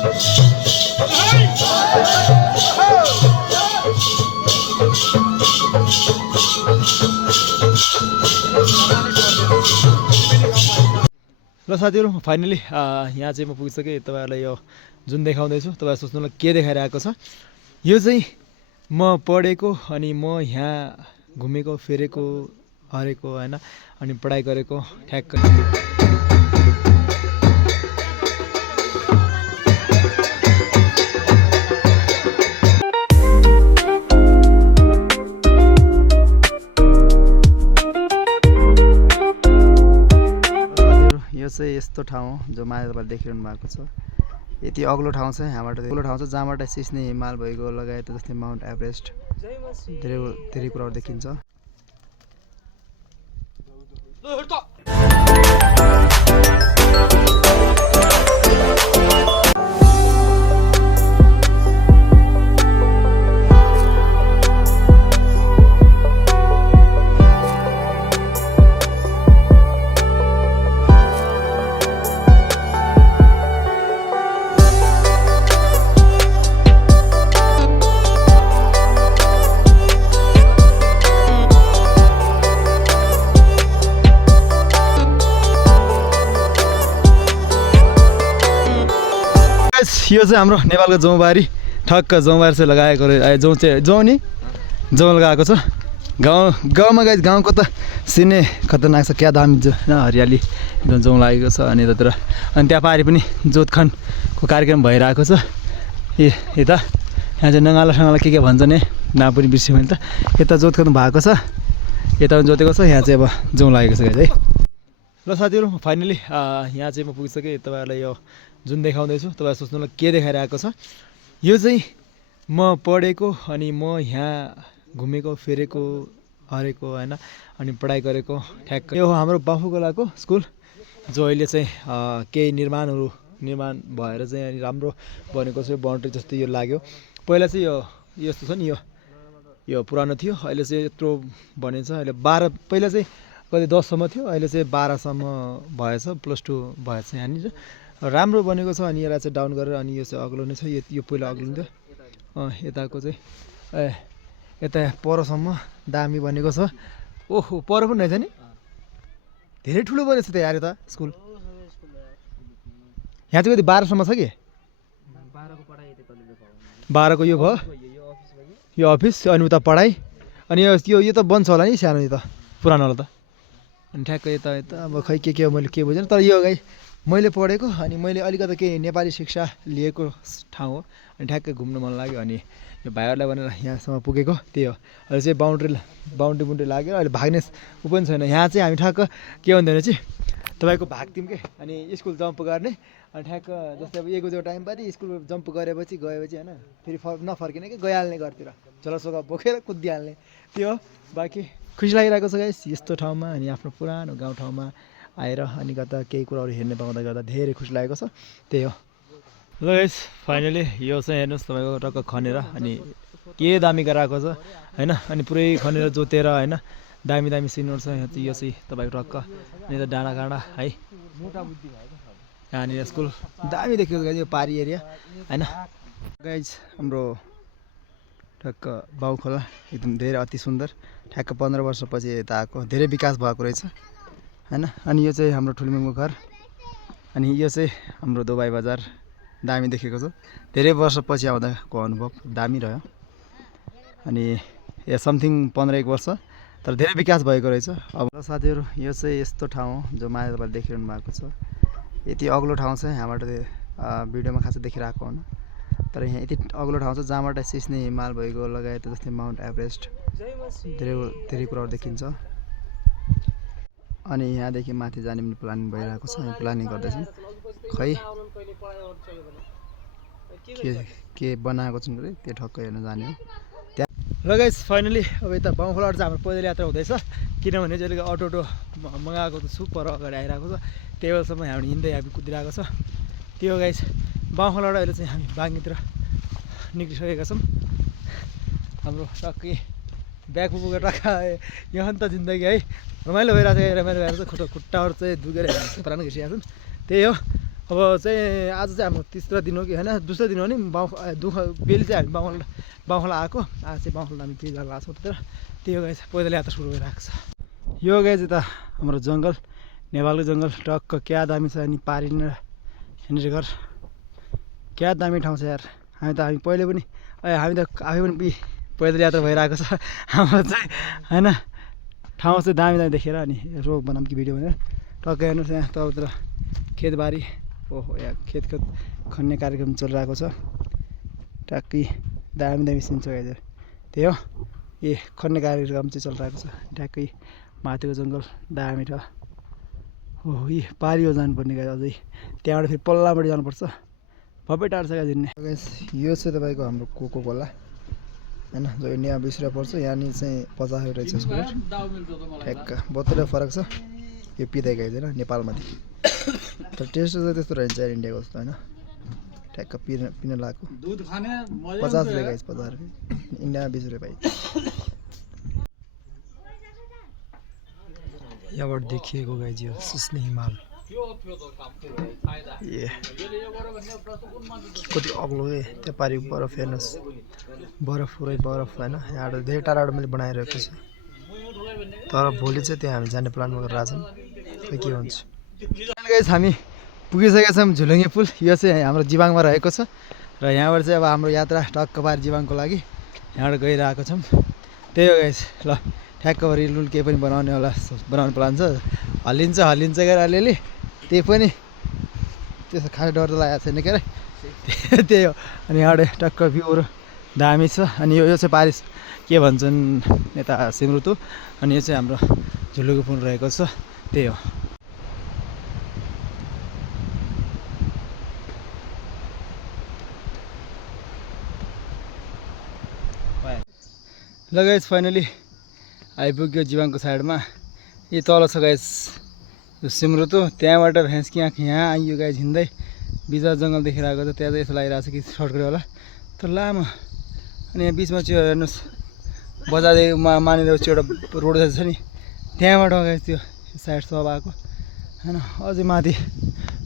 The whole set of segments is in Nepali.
ल साथीहरु फाइनली यहाँ चाहिँ म पुगिसकेँ। तपाईहरुलाई यो जुन देखाउँदैछु तपाईहरु सोच्नुला के देखाइरहेको छ, यो चाहिँ म पढेको अनि म यहाँ घुमेको फेरेको हरेको हैन अनि पढाइ गरेको ठ्याक्क यो चाहिँ यस्तो ठाउँ हो जो माथि तपाईले देखिरहनु भएको छ। यति अग्लो ठाउँ छ, यहाँबाट अग्लो ठाउँ छ जहाँबाट सिस्ने हिमाल भइगयो लगायत जस्तै माउन्ट एभरेस्ट धेरै कुराहरु देखिन्छ। यो चाहिँ हाम्रो नेपालको जौबारी, ठक्क जौबारी चाहिँ लगाएको जौँ लगाएको छ। गाउँमा गाइस गाउँको त सिने खतरनाक छ, क्या दामी हरियाली एकदम जौँ लागेको छ। अनि यतातिर अनि त्यहाँ पारि पनि जोतखनको कार्यक्रम भइरहेको छ। यता यहाँ चाहिँ नगाला के भन्छ नि नाम पनि बिर्सेँ मैले त। यता जोतखन भएको छ, यता पनि जोतेको छ, यहाँ चाहिँ अब जौँ लागेको छ गाइस है। ल साथीहरु फाइनली यहाँ चाहिँ म पुगिसकेँ। तपाईहरुलाई यो जुन देखाउँदैछु तपाईहरु सोच्नुला के देखाइरहेको छ, यो चाहिँ म पढेको अनि म यहाँ घुमेको फेरेको हरेको हैन अनि पढाइ गरेको ठ्याक्क यो हाम्रो बाफुगोलाको स्कुल जो अहिले चाहिँ केही निर्माण भएर चाहिँ अनि राम्रो बनेको छ। बाउन्ड्री जस्तो यो लाग्यो। पहिला चाहिँ यो यस्तो छ नि, यो पुरानो थियो, अहिले चाहिँ यत्रो बनेछ। अहिले 12 पहिला चाहिँ कति 10 सम्म थियो, अहिले चाहिँ 12 सम्म भएछ, +2 भएछ यहाँनिर। राम्रो बनेको छ। अनि यसलाई चाहिँ डाउन गरेर अनि यो चाहिँ अग्लो नै छ। यो पहिला अग्लो थियो, यताको चाहिँ यता परसम्म दामी बनेको छ। ओहो पर पनि रहेछ नि, धेरै ठुलो बनेको छ त यार यता स्कुल। यहाँ चाहिँ कति 12 सम्म छ कि 12 को यो भयो, यो अफिस अनि उता पढाइ अनि यो त बन्छ होला नि सानो, यो त पुरानो होला त। अनि ठ्याक्क यता अब खै के हो मैले के बुझेन, तर यो गाई मैले पढेको अनि मैले अलिकति केही नेपाली शिक्षा लिएको ठाउँ हो। अनि ठ्याक्कै घुम्न मन लाग्यो अनि यो भाइहरूलाई भनेर यहाँसम्म पुगेको त्यही हो। अहिले चाहिँ बााउन्ड्री लाग्यो, अहिले भाग्ने ऊ पनि छैन। यहाँ चाहिँ हामी ठ्याक्क के भन्दैन चाहिँ तपाईँको भाग्थ्यौँ के अनि स्कुल जम्प गर्ने अनि ठ्याक्क जस्तै अब 1 बजेको टाइम पारि स्कुल जम्प गरेपछि गएपछि होइन फेरि नफर्किने कि गइहाल्ने घरतिर झलसोका बोकेर कुदिहाल्ने त्यो हो। बाँकी खुसी लागिरहेको छ गाइस यस्तो ठाउँमा अनि आफ्नो पुरानो गाउँठाउँमा आएर अनि कता केही कुराहरू हेर्ने पाउँदा गर्दा धेरै खुसी लागेको छ, त्यही हो। ल गाइस फाइनली यो चाहिँ हेर्नुहोस् तपाईँको टक्क खनेर अनि के दामी गराएको छ हैन। अनि पुरै खनेर जोतेर हैन दामी सिनहरू छ। यो चाहिँ तपाईँको टक्क अनि त डाँडा है, यहाँनिर स्कुल दामी देखेको गाइस, यो पारी एरिया हैन। गाइस हाम्रो ठक्क बाउखोला एकदम धेरै अति सुन्दर, ठ्याक्क 15 वर्षपछि यता आएको, धेरै विकास भएको रहेछ हैन। अनि यो चाहिँ हाम्रो ठुलमुङको घर अनि यो चाहिँ हाम्रो दुबई बजार दामी देखेको छ। धेरै वर्षपछि आउँदाको अनुभव दामी रह्यो। अनि यो समथिङ 15-1 वर्ष तर धेरै विकास भएको रहेछ। अब साथीहरु यो चाहिँ यस्तो ठाउँ हो जो माथि तपाईले देखिरहनु भएको छ। यति अग्लो ठाउँ छ, यहाँबाट भिडियोमा खासै देखिरहेको हुन, तर यहाँ यति अग्लो ठाउँ छ जहाँबाट सिस्ने हिमाल भइगयो लगायत जस्तै माउन्ट एभरेस्ट धेरै कुराहरु देखिन्छ। अनि यहाँदेखि माथि जाने पनि प्लानिङ भइरहेको छ, हामी प्लानिङ गर्दैछौँ। खै के बनाएको छन् रे त्यो ठक्क हेर्न जाने हो त्यहाँ। ल गाइस फाइनली अब यता बाउखोलाबाट चाहिँ हाम्रो पैदल यात्रा हुँदैछ, किनभने चाहिँ अलिक अटो मगाएको त छु, पर अगाडि आइरहेको छ, त्यही बेलासम्म हामी हिँड्दै हामी कुदिरहेको छ। त्यो गाइस बाउखोलाबाट अहिले चाहिँ हामी बाङ्गीतिर निक्लिसकेका छौँ। हाम्रो टक्कै ब्याग पुगेर टक्क यहाँ त जिन्दगी है रमाइलो भइरहेको छ। रमाइलो भएर चाहिँ खुट्टाहरू चाहिँ दुखेर प्राण घिसिरहेको छौँ, त्यही हो। अब चाहिँ आज चाहिँ हाम्रो तेस्रो दिन हो कि होइन दोस्रो दिन हो नि दुःख बेली चाहिँ हामी बाहुला आएको आज चाहिँ बाहुला हामी पेजा गएको छौँ त्यतिर त्यो गाई चाहिँ पैदल यात्रा सुरु भइरहेको छ यो गाई चाहिँ त हाम्रो जङ्गल नेपालको जङ्गल टक्क क्या दामी छ अनि पारिन यहाँनिर घर क्या दामी ठाउँ छ यार हामी पहिले पनि हामी त आफै पनि पैदल यात्रा भइरहेको छ हाम्रो चाहिँ होइन ठाउँ चाहिँ दामी देखेर अनि रोग बनाऊँ कि भिडियो भनेर टक्क हेर्नुहोस् यहाँ तलतिर खेतबारी ओहो यहाँ खेत खन्ने कार्यक्रम चलिरहेको छ ट्याक्कै दामी सिन छ यहाँ त्यही हो ए खन्ने कार्यक्रम चाहिँ चलिरहेको छ ट्याक्कै माथिको जङ्गल दामी छ ओहो यी पारियो जानुपर्ने गाई अझै त्यहाँबाट फेरि पल्लाबाट जानुपर्छ भबै टाढो छ गाई हिँड्ने यो चाहिँ तपाईँको हाम्रो कोको कोला होइन जो इन्डियामा 20 रुपियाँ पर्छ यहाँनिर चाहिँ 50 रुपियाँ रहेछ यसको ठ्याक्क 72 रुपियाँ फरक छ यो पिँदै गाइदैन नेपालमाथि तर टेस्ट चाहिँ त्यस्तो रहन्छ यार इन्डियाको जस्तो होइन ठ्याक्क पिन लगाएको 50 रुपियाँ गाइस 50 रुपियाँ इन्डियामा 20 रुपियाँ पाइ यहाँबाट देखिएको गाइज यो सुस्ने हिमाल ए कति अग्लो है त्यहाँ पारि बरफ हेर्नुहोस् बरफ पुरै बरफ होइन यहाँबाट धेरै टाढाबाट मैले बनाइरहेको छु तर भोलि चाहिँ त्यहाँ हामी जाने प्लान गरेर छौँ खै के हुन्छ गाइस हामी पुगिसकेका छौँ झुलुङ्गे पुल यो चाहिँ हाम्रो जिबाङमा रहेको छ र यहाँबाट चाहिँ अब हाम्रो यात्रा टक्क पार जिबाङको लागि यहाँबाट गइरहेको छौँ त्यही हो गाइस ल ठ्याक्क रिलुल केही पनि बनाउने बनाउने प्लान छ हल्लिन्छ गएर अलिअलि त्यही पनि त्यस्तो खास डर त लागेको छैन के अरे त्यही हो अनि यहाँबाट टक्क भ्यूहरू दामी छ अनि यो चाहिँ पारिस के भन्छन् यता सिमरुतु अनि यो चाहिँ हाम्रो झुलुङ्गे पुल रहेको छ त्यही हो ल गाइस फाइनली आइपुग्यो जिबाङको साइडमा यी तल छ गाइस यो सिमरुतु त्यहाँबाट भैँस कि यहाँ आइयो गाइस हिँड्दै बिजा जङ्गल देखिरहेको छ त्यहाँ चाहिँ यस्तो लागिरहेको छ कि सर्टकट होला तर लामो अनि यहाँ बिचमा चाहिँ हेर्नुहोस् बजारदेखिमा मानेर चाहिँ एउटा रोड छ नि त्यहाँबाट गाइस त्यो साइड सब आएको होइन अझै माथि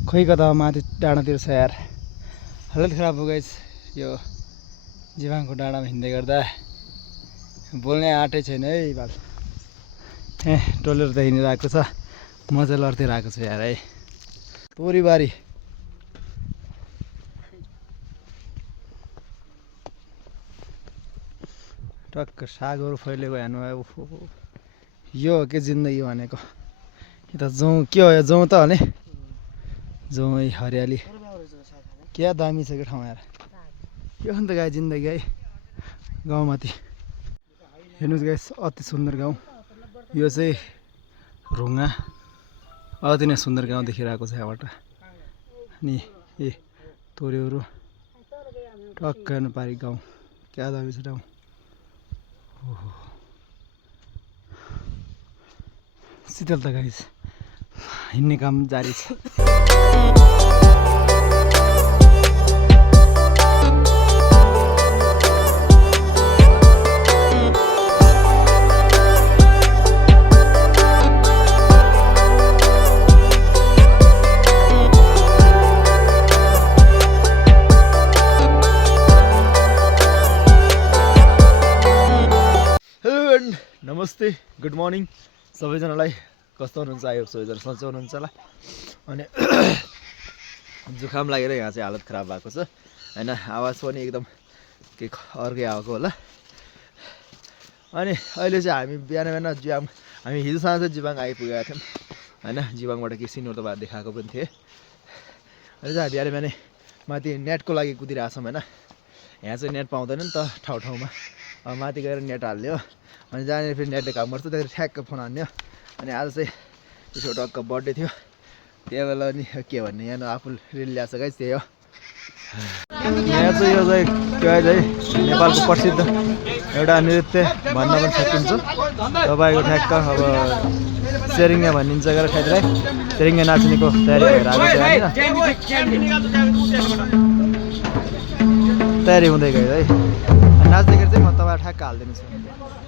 खोइ कता माथि डाँडातिर छ यार हालत खराब हो गाइस यो जिबाङको डाँडामा हिँड्दै गर्दा बोल्ने आँटै छैन है बाल टोलेर त हिँडिरहेको छ मजा लड्दै रहेको छ यार है तोरीबारी टक्क सागहरू फैलेको हेर्नु यो हो के जिन्दगी भनेको यो त जौँ के हो यो जौँ त हो नि जौँ हरियाली क्या दामी छ कि ठाउँ यार यो हो नि त गाई जिन्दगी है गाउँमाथि हेर्नुहोस् गाइस अति सुन्दर गाउँ यो चाहिँ रुङ्गा अति नै सुन्दर गाउँ देखिरहेको छ यहाँबाट अनि ए तोरीहरू टक्क हेर्नु पारि गाउँ क्या दामी छ ठाउँ शीतल त गाइस हिँड्ने काम जारी छ नमस्ते गुड मर्निङ सबैजनालाई कस्तो हुनुहुन्छ आयो सबैजना सन्चै हुनुहुन्छ होला अनि जुखाम लागेर यहाँ चाहिँ हालत खराब भएको छ होइन आवाज पनि एकदम के अर्कै आएको होला अनि अहिले चाहिँ हामी बिहान जिबाङ हामी हिजोसँग चाहिँ जिबाङ आइपुगेका थियौँ होइन जिबाङबाट के सिनहरू तपाईँ देखाएको पनि थिएँ अहिले चाहिँ बिहानै माथि नेटको लागि कुदिरहेछौँ होइन यहाँ चाहिँ नेट पाउँदैन नि त ठाउँमा अब माथि गएर नेट हाल्यो अनि जहाँनिर फेरि नेटले काम गर्छ त्यहाँदेखि ठ्याक्क फोन हान्यो अनि आज चाहिँ त्यसो टक्क बर्थडे थियो त्यही बेला नि के भन्ने यहाँ आफू रिल ल्याएको छ गाइस त्यही हो यहाँ चाहिँ यो चाहिँ के भन्छ है नेपालको प्रसिद्ध एउटा नृत्य भन्न पनि सकिन्छ तपाईँको ठ्याक्क अब सेरिङ्गे भनिन्छ गएर ठ्याक्कै सेरिङ्गे नाच्नेको तयारी भएर आएको छ होइन तयारी हुँदै गयो है नाच्दाखेरि चाहिँ म तपाईँलाई ठ्याक्क हालिदिनु छु